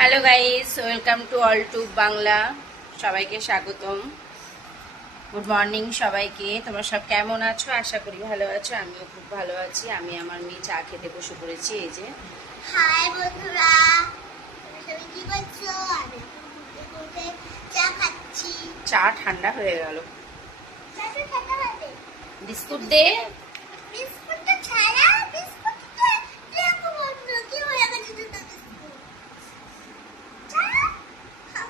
Hello guys, welcome to all two Bangla. সবাইকে স্বাগতম। Good morning সবাইকে। তোমরা সব কেমন আছো? আশা করি ভালো আছো। আমিও খুব ভালো আছি। আমি আমার মেয়ে চা খেতে বসে পড়েছি। এই যে হাই বন্ধুরা, তুমি কি করছো? আমি ঘুরতে চা খাচ্ছি। চা ঠান্ডা হয়ে গেল। চাটা খেতে হবে। বিস্কুট দে। বিস্কুটটা ছাড়া, বিস্কুটটা দেখো বন্ধু কি হয়ে গেছে দুটো বিস্কুট। ছাড়া খাও।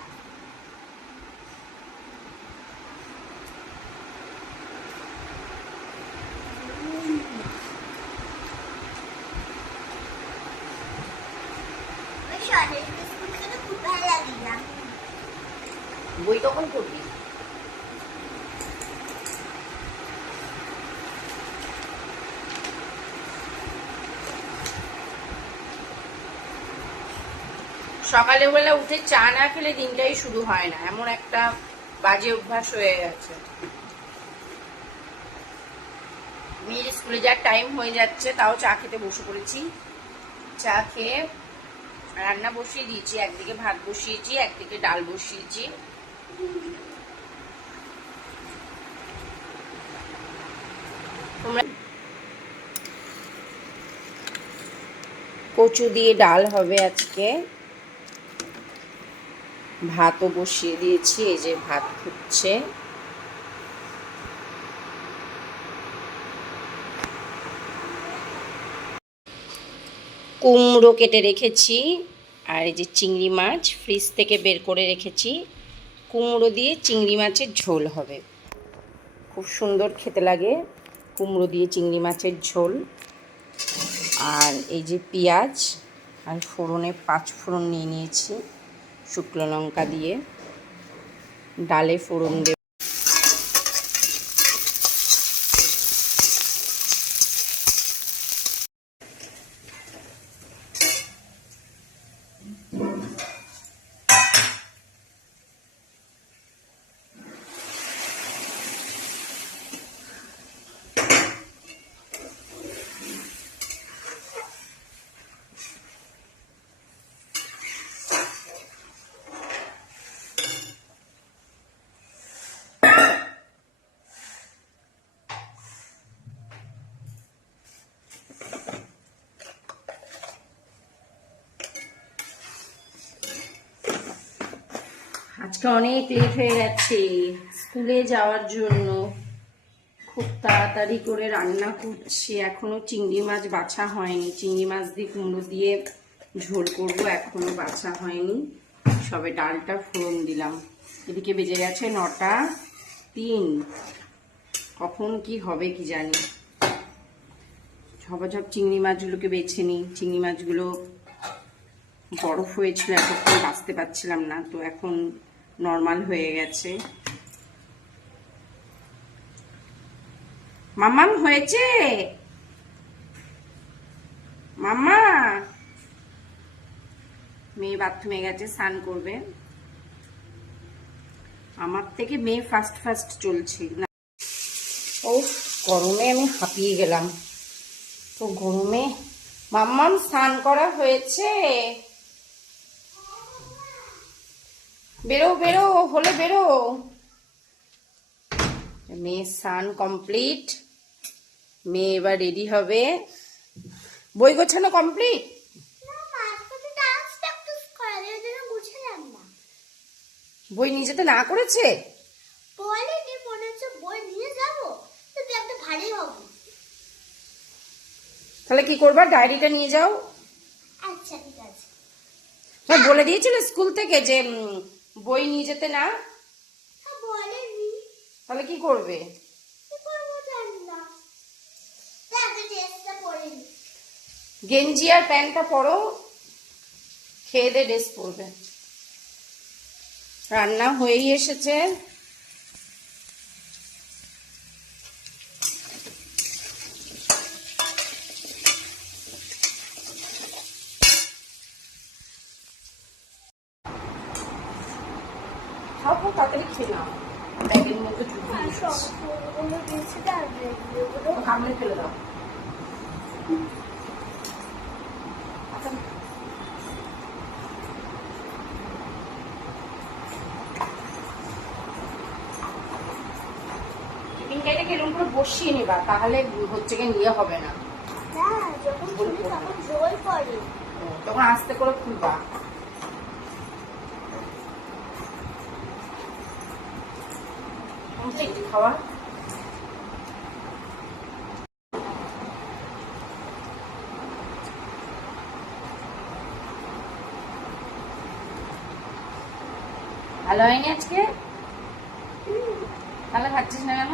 ওই সরের বিস্কুট খেতে খুব ভালো লাগে না। বই কখন পড়বি? সকালে বেলা উঠে চা না খেলে দিনটাই শুরু হয় না, এমন একটা বাজে অভ্যাস হয়ে গেছে। মেয়ের স্কুলে যাওয়ার টাইম হয়ে যাচ্ছে, তাও চা খেতে বসে পড়েছি। চা খেয়ে রান্না বসিয়ে দিয়েছি। একদিকে ভাত বসিয়েছি, একদিকে ডাল বসিয়েছি। তোমরা কচু দিয়ে ডাল হবে আজকে। ভাতও বসিয়ে দিয়েছি, এই যে ভাত ফুটছে। কুমড়ো কেটে রেখেছি, আর এই যে চিংড়ি মাছ ফ্রিজ থেকে বের করে রেখেছি। কুমড়ো দিয়ে চিংড়ি মাছের ঝোল হবে, খুব সুন্দর খেতে লাগে কুমড়ো দিয়ে চিংড়ি মাছের ঝোল। আর এই যে পেঁয়াজ আর ফোড়নে 5 ফোড়ন নিয়ে নিয়েছি, শুকনো লঙ্কা দিয়ে ডালে ফোড়ন দেব। আজকে অনেক লেট হয়ে গেছে স্কুলে যাওয়ার জন্য। খুব তাড়াতাড়ি করে রান্না করছি। এখনো চিংড়ি মাছ বাছা হয়নি। চিংড়ি মাছ দিয়ে কুমড়ো দিয়ে ঝোল করব, এখনো বাছা হয়নি। সবে ডালটা ফোড়ন দিলাম। এদিকে বেজে গেছে 9টা 3। কখন কি হবে কি জানি। ঝপাঝপ চিংড়ি মাছগুলোকে বেছে নিই। চিংড়ি মাছগুলো বরফ হয়েছিল, এতক্ষণ বাছতে পারছিলাম না, তো এখন নর্মাল হয়ে গেছে। মাম্মাম হয়েছে? মাম্মা, মেয়ে বাথরুমে গেছে, স্নান করবে। আমার থেকে মেয়ে ফাস্ট ফাস্ট চলছে না। ও গরমে আমি হাঁপিয়ে গেলাম। তো গরমে মাম্মাম স্নান করা হয়েছে? বেরো বেরো, হলে বেরো। মেয়ে স্নান কমপ্লিট। মেয়ে এবার রেডি হবে। বই গোছানো কমপ্লিট? বই নিয়ে যেতে না করেছে? তাহলে কি করবা? ডায়েরিটা নিয়ে যাও। আচ্ছা ঠিক আছে। বলে দিয়েছিল স্কুল থেকে যে বই নিয়ে যেতে না? বলেনি। তাহলে কি করবে? গেঞ্জি আর প্যান্টটা পরো, খেয়ে দে ড্রেস পরবে। রান্না হয়েই এসেছে। খাও, তাড়াতাড়ি খেয়ে নাও। ব্যাগের মধ্যে কামড়ে ফেলে দাও। এটাকে এরকম করে বসিয়ে নিবা, তাহলে হচ্ছে গিয়ে নিয়ে হবে না। না, যখন খুলি তখন ঝোল পড়ে। তখন আস্তে করে খুলবা। একটু খাওয়া ভালো হয়নি আজকে, তাহলে খাচ্ছিস না কেন?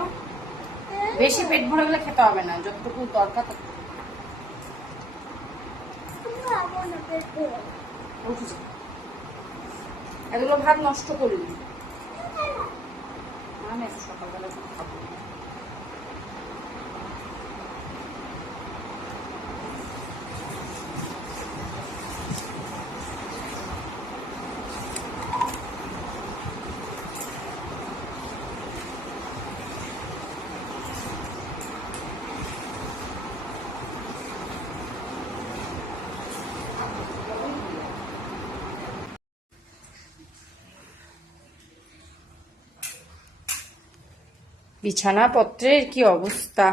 বেশি পেট ভরে গেলে খেতে হবে না, যতটুকু দরকার ততটুকু। খাবো না, পেট ভরে। এগুলো ভাত নষ্ট করলি। আমি একটু সকালবেলা একটু খাবো। বিছানাপত্রের কি অবস্থা!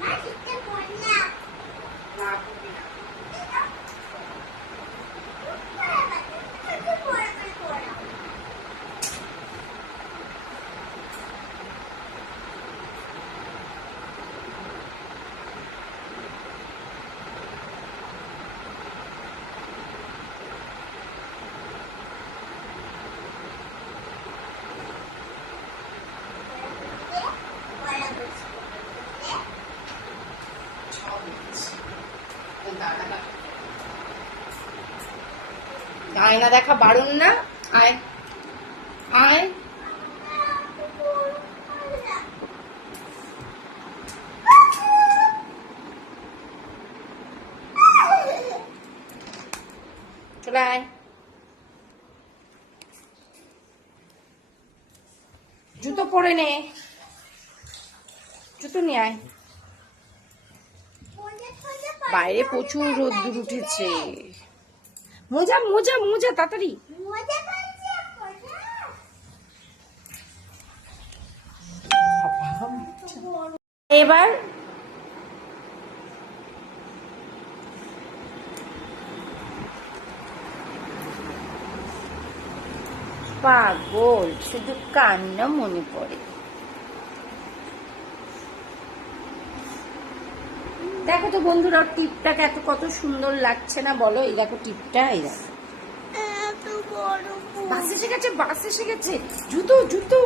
মা, ঠিকটা পড় না। পড়া, পড়া। পড়া বসে। আয়না দেখা বারণ না। আয় আয়, চলে আয়। জুতো পরে নে, জুতো নিয়ে আয়। বাইরে প্রচুর রোদ্দুর উঠেছে। মোজা মোজা মোজা তাড়াতাড়ি। মজা পাচ্ছে পড়া। এবার পাগল, শুধু কান্না মনে পড়ে। দেখো তো বন্ধুরা, টিপটাকে এত কত সুন্দর লাগছে না বলো? এই দেখো টিপটা, এই দেখো। এত বড় বাস এসে গেছে, বাস এসে গেছে। জুতো জুতো